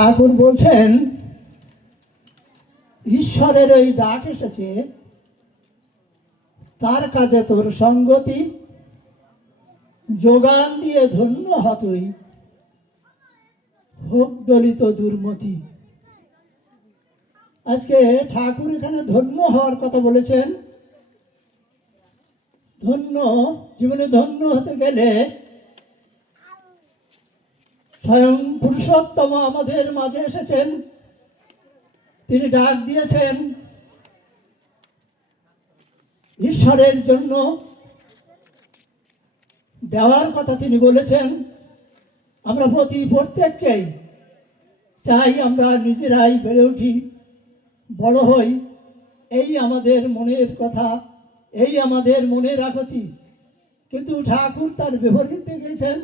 ঠাকুর বলছেন ঈশ্বরের ওই ডাক এসেছে, তার কাজে তোর সঙ্গতি, যোগান দিয়ে ধন্য হতই, হোক দলিত দুর্মতি। আজকে ঠাকুর এখানে ধন্য হওয়ার কথা বলেছেন। ধন্য, জীবনে ধন্য হতে গেলে স্বয়ং পুরুষোত্তম আমাদের মাঝে এসেছেন। তিনি ডাক দিয়েছেন ঈশ্বরের জন্য, দেওয়ার কথা তিনি বলেছেন। আমরা প্রত্যেককেই চাই আমরা নিজেরাই বেড়ে উঠি, বড় হই, এই আমাদের মনের কথা, এই আমাদের মনের আকুতি। কিন্তু ঠাকুর তার বিপরীতে গেছেন।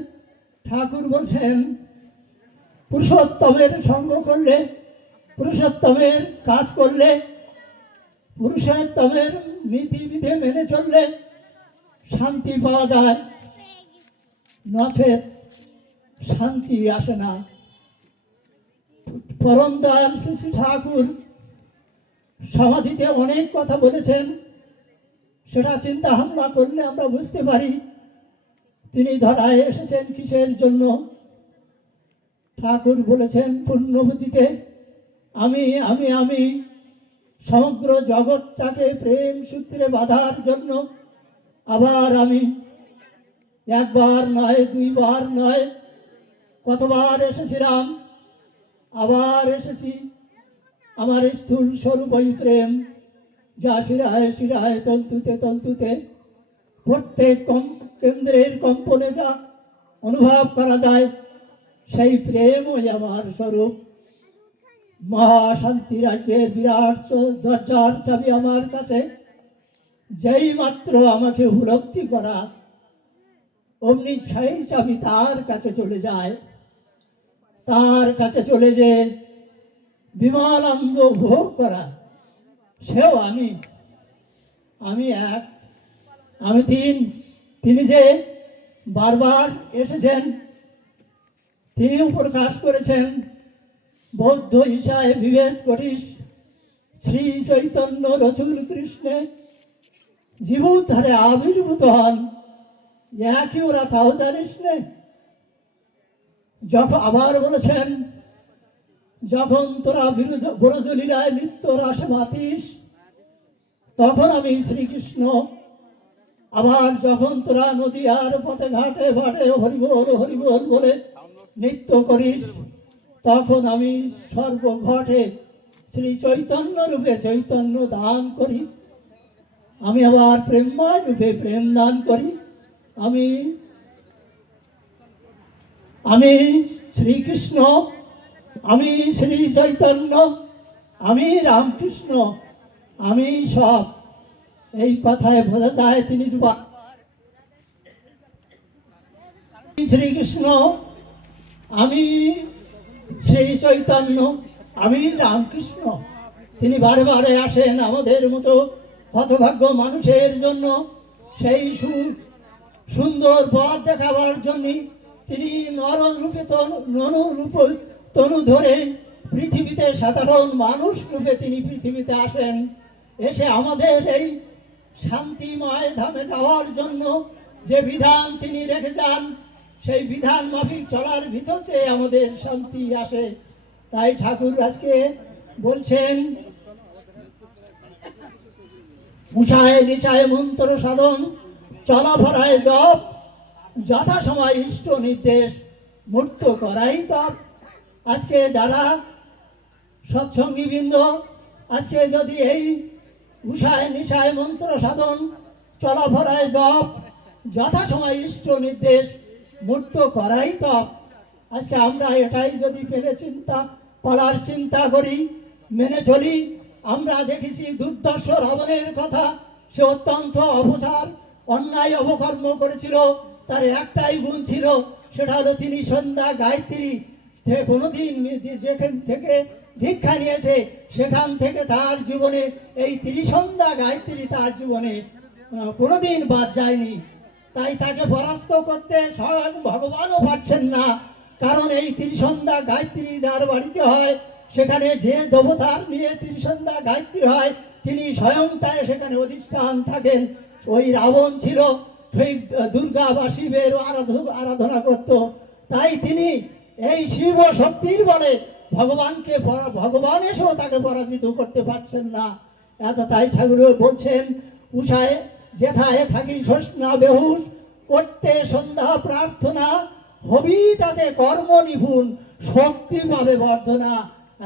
ঠাকুর বলছেন পুরুষোত্তমের সঙ্গ করলে, পুরুষোত্তমের কাজ করলে, পুরুষোত্তমের নীতিবিধি মেনে চললে শান্তি পাওয়া যায়, নচেৎ শান্তি আসে না। পরম দয়াল শ্রী ঠাকুর সমাধিতে অনেক কথা বলেছেন, সেটা চিন্তা ভাবনা করলে আমরা বুঝতে পারি তিনি ধরায় এসেছেন কিসের জন্য। ঠাকুর বলেছেন পূর্ণবতীতে আমি আমি আমি, সমগ্র জগৎটাকে প্রেম সূত্রে বাঁধার জন্য। আবার আমি একবার নয়, দুইবার নয়, কতবার এসেছিলাম, আবার এসেছি। আমার স্থূল স্বরূপ ওই প্রেম, যা শিরায় শিরায় তন্তুতে তন্তুতে প্রত্যেক কেন্দ্রের কম্পনে যা অনুভব করা যায়, সেই প্রেম ওই আমার স্বরূপ। মহাশান্তি রাজ্যের বিরাট দরজার চাবি আমার কাছে। যেই মাত্র আমাকে উপলব্ধি করা, অমনি সেই চাবি তার কাছে চলে যায়। তার কাছে চলে যে বিমলাঙ্গ ভোগ করা, সেও আমি। আমি এক, আমি তিন। তিনি যে বারবার এসেছেন, তিনি প্রকাশ করেছেন বৌদ্ধ হিসাবে বিভেদ করিস, শ্রী চৈতন্য রসুল কৃষ্ণে জীবুদ্ধারে আবির্ভূত হন, একই ওরা তাও জানিস নে। যখন আবার বলেছেন যখন তোরা ব্রজলীলায় নিত্য রাসে মাতিস, তখন আমি শ্রীকৃষ্ণ। আবার যখন তোরা নদীয়ার পথে ঘাটে ঘাটে হরিবোল হরিবোল বলে নৃত্য করিস, তখন আমি সর্বঘটে শ্রী চৈতন্য রূপে চৈতন্য দান করি। আমি আবার প্রেমময় রূপে প্রেম দান করি। আমি আমি শ্রীকৃষ্ণ, আমি শ্রী চৈতন্য, আমি রামকৃষ্ণ, আমি সব। এই কথায় বোঝা যায় তিনি শ্রীকৃষ্ণ, আমি শ্রী চৈতন্য, আমি রামকৃষ্ণ। তিনি বারে বারে আসেন আমাদের মতো হতভাগ্য মানুষের জন্য, সেই সুন্দর পথ দেখাবার জন্য তিনি নররূপে তনু ধরে পৃথিবীতে সাধারণ মানুষ রূপে তিনি পৃথিবীতে আসেন। এসে আমাদের এই শান্তিময় ধামে যাওয়ার জন্য যে বিধান তিনি রেখে যান, সেই বিধান মাফিক চলার ভিতরে আমাদের শান্তি আসে। তাই ঠাকুর আজকে বলছেন উষায় নিশায় মন্ত্র সাধন, চলাফেরায় জপ, যথাসময় ইষ্ট নির্দেশ, মূর্ত করাই তপ। আজকে যারা সৎসঙ্গীবৃন্দ আজকে যদি এই উষায় নিশায় মন্ত্র সাধন, চলাফেরায় জপ, যথাসময় ইষ্ট নির্দেশ, মূর্ত করাই তপ, আজকে আমরা এটাই যদি পেলে পালার চিন্তা করি, মেনে চলি। আমরা দেখেছি দুর্দর্শ রাবণের কথা, সে অত্যন্ত অপচার অন্যায় অপকর্ম করেছিল। তার একটাই গুণ ছিল, সেটা হলো তিনি সন্ধ্যা গায়ত্রী সে কোনোদিন যেখান থেকে দীক্ষা নিয়েছে, সেখান থেকে তার জীবনে এই ত্রিসন্ধ্যা গায়ত্রী তার জীবনে কোনোদিন বাদ যায়নি। তাই তাকে পরাস্ত করতে স্বয়ং ভগবানও পারছেন না। কারণ এই ত্রিসন্ধ্যা গায়ত্রী যার বাড়িতে হয়, সেখানে যে দেবতার নিয়ে ত্রিসন্ধ্যা গায়ত্রী হয়, তিনি স্বয়ং তাই সেখানে অধিষ্ঠান থাকেন। ওই রাবণ ছিল সেই দুর্গা বা শিবের আরাধনা করত। তাই তিনি এই শিব শক্তির বলে ভগবান এসেও তাকে পরাজিত করতে পারছেন না। এত তাই ঠাকুর বলছেন, উষায় যেথায় থাকি শোষণা বেহুশ, করতে সন্ধ্যা প্রার্থনা, হবি তাতে কর্ম নিপুণ, শক্তি পাবে বর্ধনা।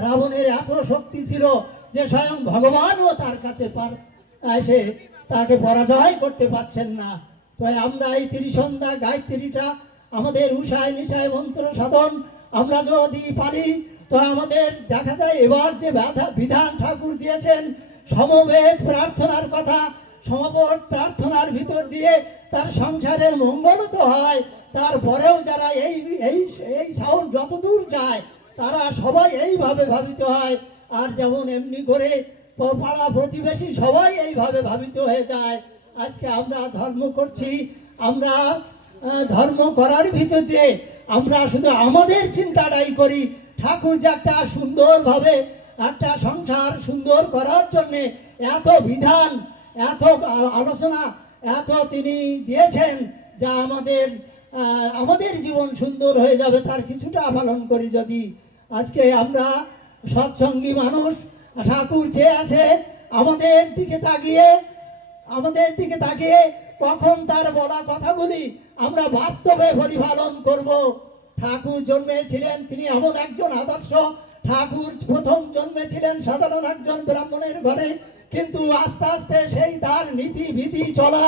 রাবণের এত শক্তি ছিল যে স্বয়ং ভগবানও তার কাছে এসে তাকে পরাজয় করতে পারছেন না। তো আমরা এই ত্রিসন্ধ্যা গায়ত্রীটা আমাদের উষায় নিশায় মন্ত্র সাধন আমরা যদি পারি, তো আমাদের দেখা যায় এবার যে বিধান ঠাকুর দিয়েছেন সমবেত প্রার্থনার কথা, সমবেত প্রার্থনার ভিতর দিয়ে তার সংসারের মঙ্গল তো হয়। তারপরেও যারা এই এই এই সাউন্ড যতদূর যায় তারা সবাই এইভাবে ভাবিত হয়। আর যেমন এমনি করে পাড়া প্রতিবেশী সবাই এইভাবে ভাবিত হয়ে যায়। আজকে আমরা ধর্ম করছি, আমরা ধর্ম করার ভিতর দিয়ে আমরা শুধু আমাদের চিন্তাটাই করি। ঠাকুর যে একটা সুন্দরভাবে একটা সংসার সুন্দর করার জন্যে এত বিধান, এত আলোচনা, এত তিনি দিয়েছেন, যা আমাদের জীবন সুন্দর হয়ে যাবে তার কিছুটা পালন করি যদি। আজকে আমরা সৎসঙ্গী মানুষ, ঠাকুর চেয়ে আছে আমাদের দিকে তাকিয়ে কখন তার বলা কথাগুলি আমরা বাস্তবে পরিপালন করব। ঠাকুর জন্মেছিলেন, তিনি এমন একজন আদর্শ। ঠাকুর প্রথম জন্মেছিলেন সাধারণ একজন ব্রাহ্মণের ঘরে, কিন্তু আস্তে আস্তে সেই তার নীতি ভীতি চলা,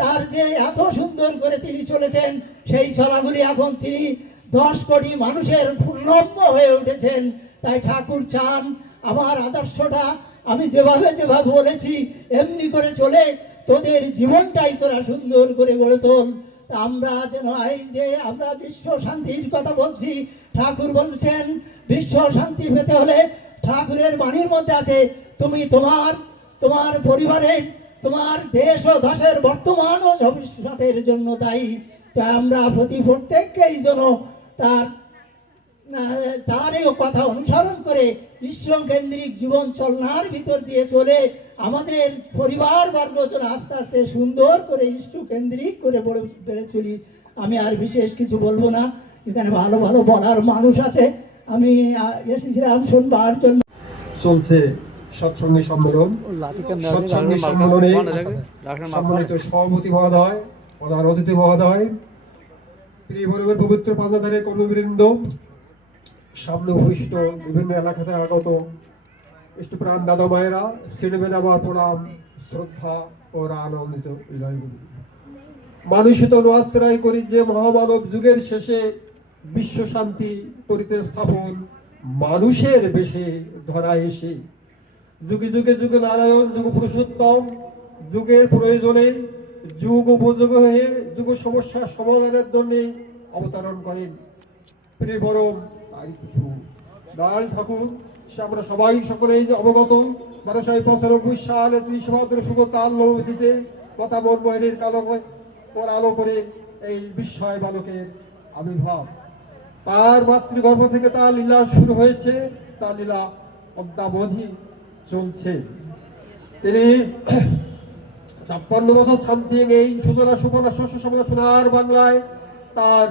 তার যে এত সুন্দর করে তিনি চলেছেন, সেই চলাগুলি এখন তিনি 10 কোটি মানুষের পূর্ণম্য হয়ে উঠেছেন। তাই ঠাকুর চান আমার আদর্শটা আমি যেভাবে বলেছি এমনি করে চলে তোদের জীবনটাই তোরা সুন্দর করে গড়ে তোল। তা আমরা যেন এই যে আমরা বিশ্ব শান্তির কথা বলছি, ঠাকুর বলছেন বিশ্ব শান্তি পেতে হলে ঠাকুরের বাণীর মধ্যে আছে তুমি তোমার পরিবারের, তোমার দেশ ও দেশের বর্তমান ও ভবিষ্যতের জন্য দায়ী। তা আমরা প্রত্যেককেই যেন তারই কথা অনুসরণ করে ঈশ্বর কেন্দ্রিক জীবন চলনার ভিতর দিয়ে চলে আমাদের পরিবার বর্গ যেন আস্তে আস্তে সুন্দর করে ঈশ্বর কেন্দ্রিক করে বেড়ে চলি। আমি আর বিশেষ কিছু বলবো না, এখানে ভালো ভালো বলার মানুষ আছে, আমি এসেছিলাম শুনবার জন্য। চলছে সৎসঙ্গী সম্মেলন। সৎসঙ্গী সম্মেলনে সম্মানিত সভাপতি মহোদয়, প্রধান অতিথি মহোদয়, প্রিয় বরবের পবিত্র পাঁচধারে কর্মবৃন্দ, সামনে উপবিষ্ট বিভিন্ন এলাকা থেকে আগত ইষ্টপ্রাণ দাদা মায়েরা, শ্রীনিবেদ আমার প্রণাম, শ্রদ্ধা ও আনন্দিত হৃদয়গুলি। মানুষ তো আশ্রয় করি যে মহামানব যুগের শেষে বিশ্ব শান্তি করিতে স্থাপন মানুষের বেশে ধরা এসে যুগে যুগে যুগে নারায়ণ যুগ পুরুষোত্তম যুগের প্রয়োজনে যুগ উপযোগ হয়ে যুগ সমস্যা সমাধানের জন্য অবতরণ করেন। প্রিয় বরম দয়াল ঠাকুর, আমরা সবাই সকলেই অবগত 1295 সালে 30 ভাদ্র শুভ কাল নবমীতিতে কথা মনমোহনের আলো করে এই বিস্ময় বালকের আবির্ভাব। তার মাতৃগর্ভ থেকে তার লীলা শুরু হয়েছে, তার লীলা অদ্যাবধি চলছে। তিনি 56 বছর শান্তি এই সূচনা সুফলা শস্য সমলা সোনার বাংলায় তার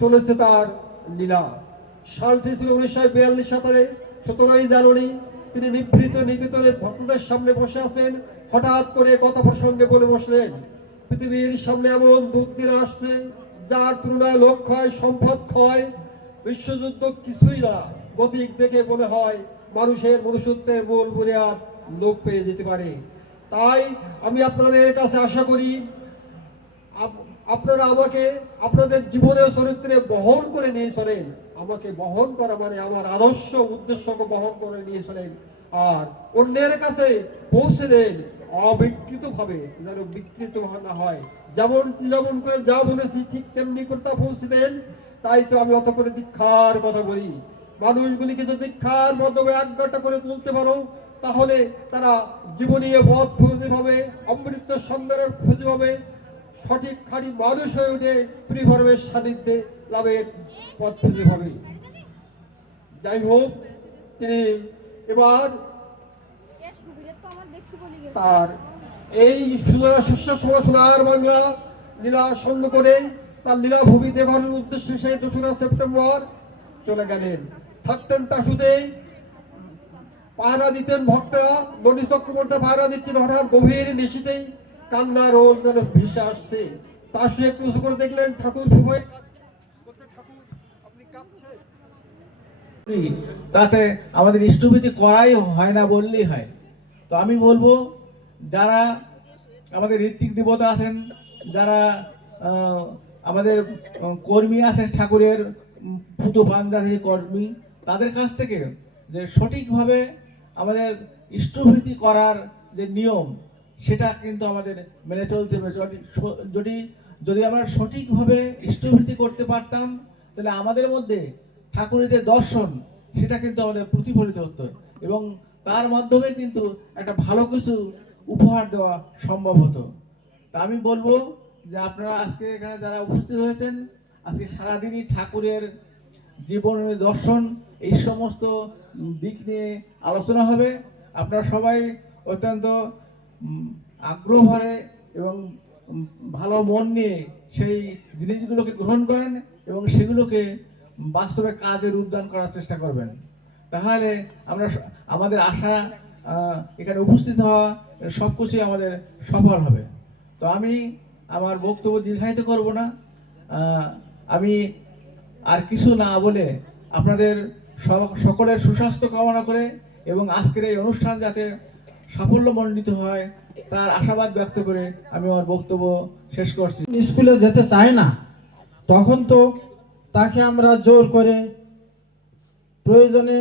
চলেছে তার লীলা। সালটি ছিল 1942 সালে 17 জানুয়ারি। তিনি নিভৃত নিকেতনে ভক্তদের সামনে বসে আছেন, হঠাৎ করে কথা প্রসঙ্গে বলে বসলেন, পৃথিবীর সামনে এমন দুর্দিন আসছে যার তুলনায় লোক ক্ষয়, সম্পদ ক্ষয়, বিশ্বযুদ্ধ কিছুই না। গতিক দেখে মনে হয় মানুষের মনুষ্যত্বের মূল বুনিয়াদ লোপ পেয়ে যেতে পারে। তাই আমি আপনাদের কাছে আশা করি আপনারা আমাকে আপনাদের জীবনের চরিত্রে বহন করে নিয়ে চলেন। আমাকে বহন করা মানে আমার আদর্শ উদ্দেশ্যকে বহন করে নিয়ে চলেন, আর অন্যের কাছে পৌঁছে দেন অবিকৃত ভাবে, যেন বিকৃত না হয়। যেমন করে যা বলেছি ঠিক তেমনি করে তা পৌঁছে দেন। তাই তো আমি অত করে দীক্ষার কথা বলি। মানুষগুলিকে যদি দীক্ষার মাধ্যমে একঘাটা করে তুলতে পারো, তাহলে তারা জীবনী পথ খুঁজে পাবে, অমৃত সন্ধানের খুঁজে পাবে, সঠিক খাঁটি মানুষ হয়ে উঠে পরিবারের সান্নিধ্যে লাভের পথ খুঁজে পাবে। যাই হোক, তিনি এবার তার এই সোনার বাংলা লীলা স্মরণ করে তার লীলাভূমি দেখানোর উদ্দেশ্যে সেই 2রা সেপ্টেম্বর চলে গেলেন। থাকতেন তাসুতে, পাহারা দিতেন ভক্তরা, ননী চক্রবর্তী পাহারা দিচ্ছেন। হঠাৎ গভীর নিশীতেই কান্নার রোল যেন ভেসে আসছে। তাসু একটু উঁচু করে দেখলেন ঠাকুর ভূমে ঠাকুর আপনি কাঁদছেন। তাতে আমাদের ইষ্টভীতি করাই হয় না বললেই হয়। তো আমি বলবো, যারা আমাদের ঋত্বিক দেবতা আছেন, যারা আমাদের কর্মী আছেন, ঠাকুরের পুতো পাঞ্জাবি কর্মী, তাদের কাছ থেকে যে সঠিকভাবে আমাদের ইষ্টভীতি করার যে নিয়ম, সেটা কিন্তু আমাদের মেনে চলতে হবে। যদি যদি আমরা সঠিকভাবে ইষ্টভীতি করতে পারতাম, তাহলে আমাদের মধ্যে ঠাকুরের যে দর্শন, সেটা কিন্তু আমাদের প্রতিফলিত হতো এবং তার মাধ্যমে কিন্তু একটা ভালো কিছু উপহার দেওয়া সম্ভব হতো। তা আমি বলবো যে আপনারা আজকে এখানে যারা উপস্থিত হয়েছেন, আজকে সারাদিনই ঠাকুরের জীবনের দর্শন, এই সমস্ত দিক নিয়ে আলোচনা হবে। আপনারা সবাই অত্যন্ত আগ্রহ ভরে এবং ভালো মন নিয়ে সেই জিনিসগুলোকে গ্রহণ করেন এবং সেগুলোকে বাস্তবে কাজে রূপদান করার চেষ্টা করবেন। তাহলে আমরা আমাদের আশা, এখানে উপস্থিত হওয়া, সব কিছুই আমাদের সফল হবে। তো আমি আমার বক্তব্য দীর্ঘায়িত করব না। আমি আর কিছু না বলে আপনাদের সকলের সুস্বাস্থ্য কামনা করে এবং আজকের এই অনুষ্ঠান যাতে সাফল্যমণ্ডিত হয় তার আশাবাদ ব্যক্ত করে আমি আমার বক্তব্য শেষ করছি। স্কুলে যেতে চায় না, তখন তো তাকে আমরা জোর করে, প্রয়োজনে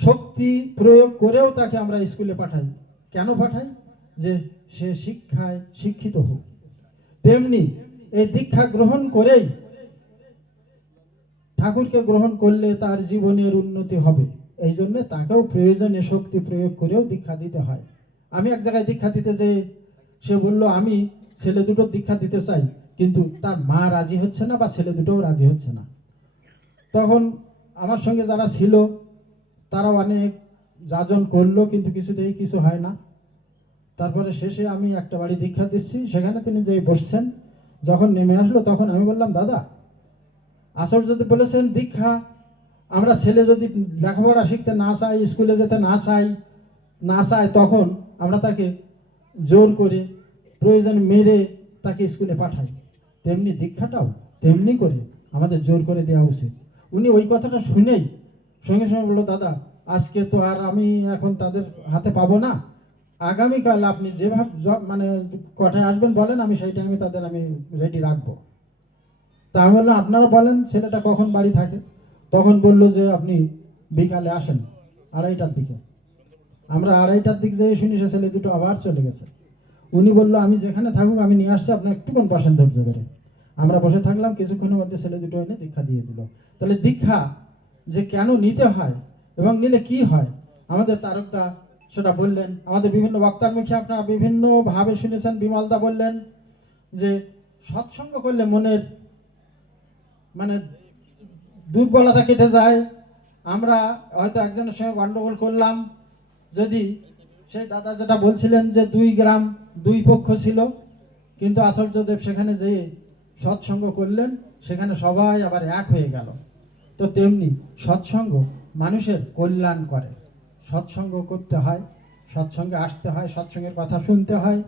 শক্তি প্রয়োগ করেও তাকে আমরা স্কুলে পাঠাই। কেন পাঠাই? যে সে শিক্ষায় শিক্ষিত হোক। তেমনি এই দীক্ষা গ্রহণ করেই ঠাকুরকে গ্রহণ করলে তার জীবনের উন্নতি হবে। এই জন্য তাকেও প্রয়োজনে শক্তি প্রয়োগ করেও দীক্ষা দিতে হয়। আমি এক জায়গায় দীক্ষা দিতে যে সে বলল আমি ছেলে দুটো দীক্ষা দিতে চাই, কিন্তু তার মা রাজি হচ্ছে না বা ছেলে দুটোও রাজি হচ্ছে না। তখন আমার সঙ্গে যারা ছিল তারা অনেক যাজন করলো, কিন্তু কিছুতেই কিছু হয় না। তারপরে শেষে আমি একটা বাড়ি দীক্ষা দিচ্ছি, সেখানে তিনি যে বসছেন, যখন নেমে আসলো তখন আমি বললাম, দাদা আসর যদি বলেছেন দীক্ষা, আমরা ছেলে যদি লেখাপড়া শিখতে না চাই, স্কুলে যেতে না চায় তখন আমরা তাকে জোর করে, প্রয়োজন মেরে তাকে স্কুলে পাঠাই। তেমনি দীক্ষাটাও তেমনি করে আমাদের জোর করে দেওয়া উচিত। উনি ওই কথাটা শুনেই সঙ্গে সঙ্গে বললো, দাদা আজকে তো আর আমি এখন তাদের হাতে পাবো না, আগামীকাল আপনি যেভাবে মানে কটায় আসবেন বলেন, আমি সেই টাইমে তাদের আমি রেডি রাখবো। তা আমি বললাম, আপনারা বলেন ছেলেটা কখন বাড়ি থাকে? তখন বললো যে আপনি বিকালে আসেন 2:30টার দিকে। আমরা 2:30টার দিক যেয়ে শুনি সে ছেলে দুটো আবার চলে গেছে। উনি বললো, আমি যেখানে থাকুক আমি নিয়ে আসছি, আপনার একটুক্ষণ বসেন ধৈর্য ধরে। আমরা বসে থাকলাম, কিছুক্ষণের মধ্যে ছেলে দুটো এনে দীক্ষা দিয়ে দিল। তাহলে দীক্ষা যে কেন নিতে হয় এবং নিলে কি হয়, আমাদের তারকদা সেটা বললেন। আমাদের বিভিন্ন বক্তার মুখে আপনারা বিভিন্নভাবে শুনেছেন। বিমলদা বললেন যে সৎসঙ্গ করলে মনের মানে দুর্বলতা কেটে যায়। আমরা হয়তো একজনের সঙ্গে গন্ডগোল করলাম, যদি সেই দাদা যেটা বলছিলেন যে 2 গ্রাম 2 পক্ষ ছিল, কিন্তু আচার্যদেব সেখানে যেয়ে সৎসঙ্গ করলেন, সেখানে সবাই আবার এক হয়ে গেল। তো তেমনি সৎসঙ্গ মানুষের কল্যাণ করে। সৎসঙ্গ করতে হয়, সৎসঙ্গে আসতে হয়, সৎসঙ্গের কথা শুনতে হয়।